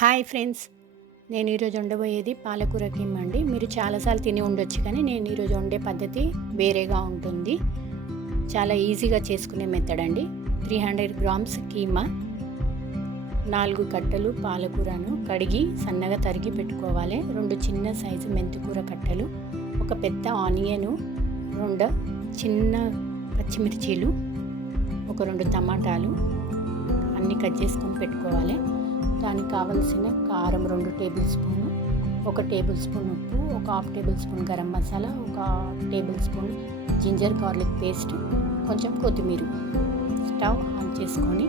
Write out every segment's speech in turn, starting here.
Hi friends, నేను ఈరోజు వండబోయేది పాలకూర కీమా అండి. మీరు చాలాసార్లు తిని ఉండొచ్చు, కానీ నేను ఈరోజు వండే పద్ధతి వేరేగా ఉంటుంది. చాలా ఈజీగా చేసుకునే మెథడ్ అండి. 300 గ్రామ్స్ కీమా, 4 కట్టలు పాలకూరను కడిగి సన్నగా తరిగి పెట్టుకోవాలి. 2 చిన్న సైజు మెంతికూర కట్టలు, ఒక పెద్ద ఆనియను, 2 చిన్న పచ్చిమిర్చీలు, ఒక 2 టమాటాలు అన్నీ కట్ చేసుకొని పెట్టుకోవాలి. దానికి కావలసిన కారం 2 టేబుల్ స్పూన్, 1 టేబుల్ స్పూన్ ఉప్పు, ఒక 1/2 టేబుల్ స్పూన్ గరం మసాలా, ఒక tablespoon ginger garlic paste, కొంచెం కొత్తిమీర. స్టవ్ ఆన్ చేసుకొని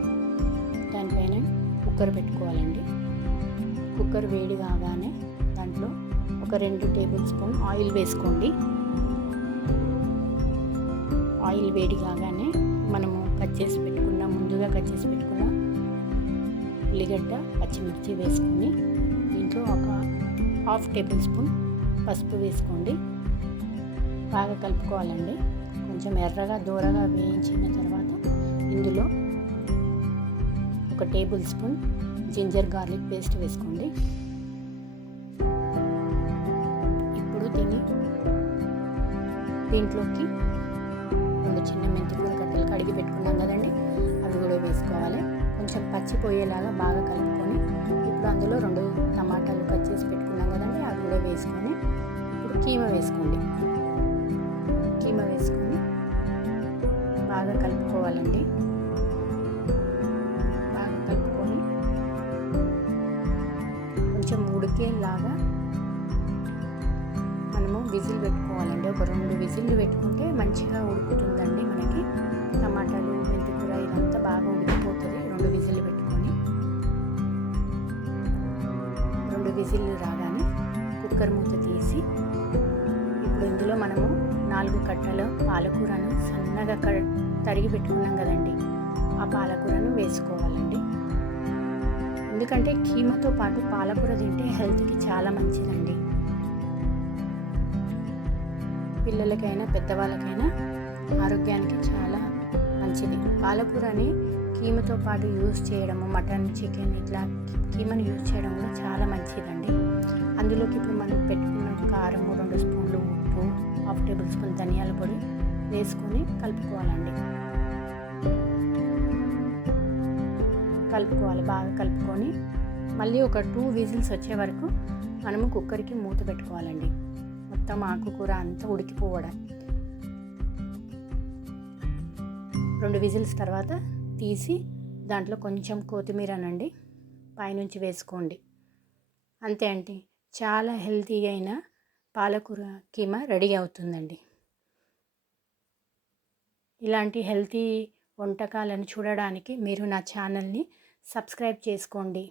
దానిపైన కుక్కర్ పెట్టుకోవాలండి. కుక్కర్ వేడి కాగానే దాంట్లో ఒక 2 టేబుల్ స్పూన్ ఆయిల్ వేసుకోండి. ఆయిల్ వేడి కాగానే మనము ముందుగా కట్ చేసి పెట్టుకున్న ఉల్లిగడ్డ, పచ్చిమిర్చి వేసుకొని దీంట్లో ఒక 1/2 టేబుల్ స్పూన్ పసుపు వేసుకోండి. బాగా కలుపుకోవాలండి. కొంచెం ఎర్రగా దూరగా వేయించిన తర్వాత ఇందులో 1 tablespoon ginger garlic paste వేసుకోండి. ఇప్పుడు దీంట్లోకి 2 చిన్న మెంతికూర కట్టలు కడిగి పెట్టుకున్నాం కదండి, అవి కూడా వేసుకోవాలి. కొంచెం పచ్చిపోయేలాగా బాగా కలుపుకొని ఇప్పుడు అందులో 2 టమాటాలు కట్ చేసి పెట్టుకున్నాం కదండి, అవి కూడా వేసుకొని ఇప్పుడు కీమా వేసుకోండి. కీమా వేసుకొని బాగా కలుపుకోవాలండి. బాగా కలుపుకొని కొంచెం ఉడికేలాగా మనము విజిల్ పెట్టుకోవాలండి. ఒక 2 విజిల్లు పెట్టుకుంటే మంచిగా ఉడుకుతుందండి. మనకి టమాటాలు, మెంతికూర ఇదంతా బాగా ఉడికిపోతుంది. 2 విజిల్లు పెట్టుకొని 2 విజిల్లు రాగానే కుక్కర్ మూత తీసి ఇప్పుడు ఇందులో మనము 4 కట్టల పాలకూరను సన్నగా తరిగి పెట్టుకున్నాం కదండి, ఆ పాలకూరను వేసుకోవాలండి. ఎందుకంటే కీమాతో పాటు పాలకూర తింటే హెల్త్కి చాలా మంచిదండి. పిల్లలకైనా పెద్దవాళ్ళకైనా ఆరోగ్యానికి చాలా మంచిది. పాలకూరని కీమాతో పాటు యూజ్ చేయడము, మటన్, చికెన్ ఇట్లా కీమాని యూజ్ చేయడం కూడా చాలా మంచిదండి. అందులోకి ఇప్పుడు మనం పెట్టుకున్న కారం 2 స్పూన్లు ఉప్పు, 1/2 టేబుల్ స్పూన్ ధనియాల పొడి వేసుకొని కలుపుకోవాలండి. బాగా కలుపుకొని మళ్ళీ ఒక 2 విజిల్స్ వచ్చే వరకు మనము కుక్కర్కి మూత పెట్టుకోవాలండి. మొత్తం ఆకుకూర అంతా ఉడికిపోవడం. 2 విజిల్స్ తర్వాత తీసి దాంట్లో కొంచెం కొత్తిమీరనండి పైనుంచి వేసుకోండి. అంతే అండి, చాలా హెల్తీ అయిన పాలకూర కీమా రెడీ అవుతుందండి. ఇలాంటి హెల్తీ వంటకాలను చూడడానికి మీరు నా ఛానల్ని సబ్స్క్రైబ్ చేసుకోండి.